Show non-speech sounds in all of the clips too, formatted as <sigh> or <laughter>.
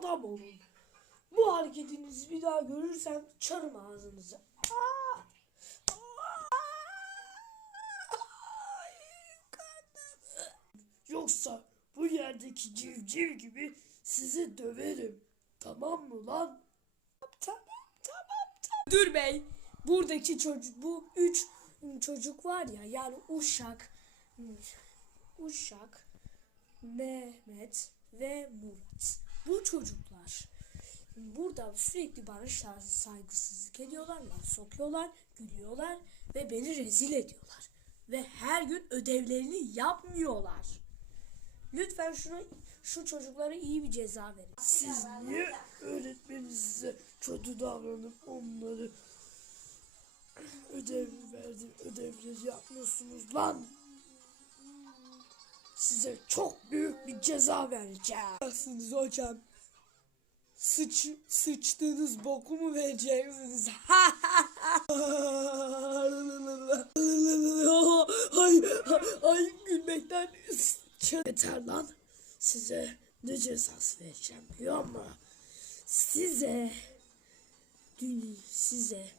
adam olun. Bu hareketinizi bir daha görürsem çarım ağzınızı. Yoksa bu yerdeki civciv gibi sizi döverim. Tamam mı lan? Tamam tamam tamam. Dur bey. Buradaki çocuk bu üç çocuk var ya yani Uşak, Uşak, Mehmet ve Murat. Bu çocuklar burada sürekli bana şa- saygısızlık ediyorlar, laf sokuyorlar, gülüyorlar ve beni rezil ediyorlar. Ve her gün ödevlerini yapmıyorlar. Lütfen şunu şu çocuklara iyi bir ceza verin. Siz niye öğretmeninize kötü davranıp onları ödev verdim ödevleri yapmıyorsunuz lan? Size çok büyük bir ceza vereceğim. Aslında hocam. Sıç, sıçtığınız boku mu vereceksiniz? <laughs> ay, ay gülmekten yeter lan. Size ne cezası vereceğim biliyor musun? Size dün size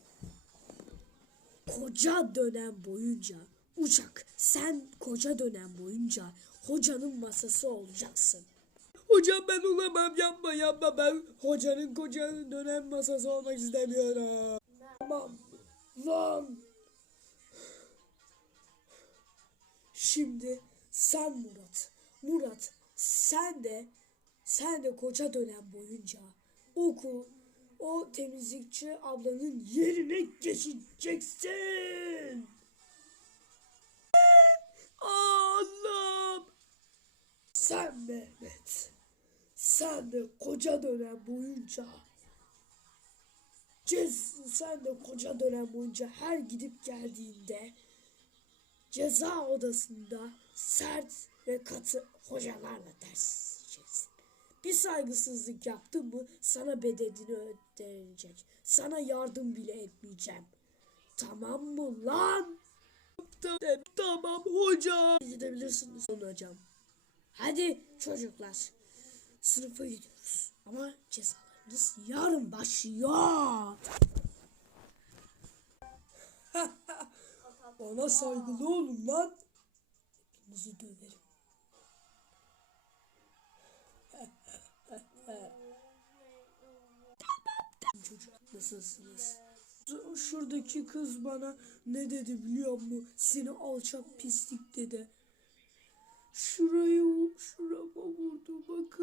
koca dönem boyunca uçak sen koca dönem boyunca hocanın masası olacaksın. Hocam ben olamam yapma yapma ben hocanın koca dönem masası olmak istemiyorum. Tamam lan. Şimdi sen Murat. Murat sen de sen de koca dönem boyunca okul o temizlikçi ablanın yerine geçeceksin. Sen Mehmet. Sen de koca dönem boyunca Cez, sen de koca dönem boyunca her gidip geldiğinde ceza odasında sert ve katı hocalarla ders işleyeceksin. Bir saygısızlık yaptın mı sana bedelini ödenecek. Sana yardım bile etmeyeceğim. Tamam mı lan? Tamam, tamam hocam. Gidebilirsiniz hocam. Hadi çocuklar. Sınıfa gidiyoruz. Ama cezalarınız yarın başlıyor. <laughs> Bana saygılı olun lan. Hepinizi döverim. <laughs> Çocuk nasılsınız? Şu- Şuradaki kız bana ne dedi biliyor musun? Seni alçak pislik dedi. Şurayı şurama vurdu. Bak